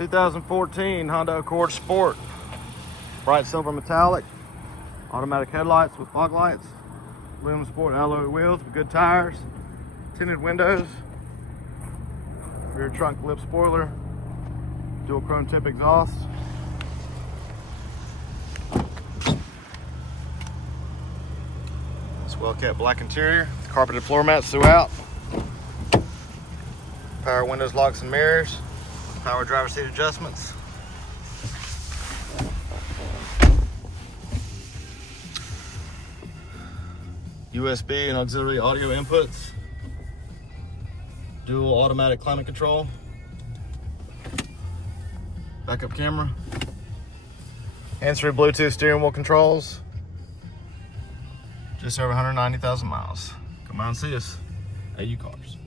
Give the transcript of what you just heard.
2014 Honda Accord Sport. Bright silver metallic. Automatic headlights with fog lights. Aluminum sport alloy wheels with good tires. Tinted windows. Rear trunk lip spoiler. Dual chrome tip exhaust. It's well kept black interior. Carpeted floor mats throughout. Power windows, locks and mirrors. Power driver seat adjustments. USB and auxiliary audio inputs. Dual automatic climate control. Backup camera. Hands-free Bluetooth steering wheel controls. Just over 190,000 miles. Come on and see us at Cars.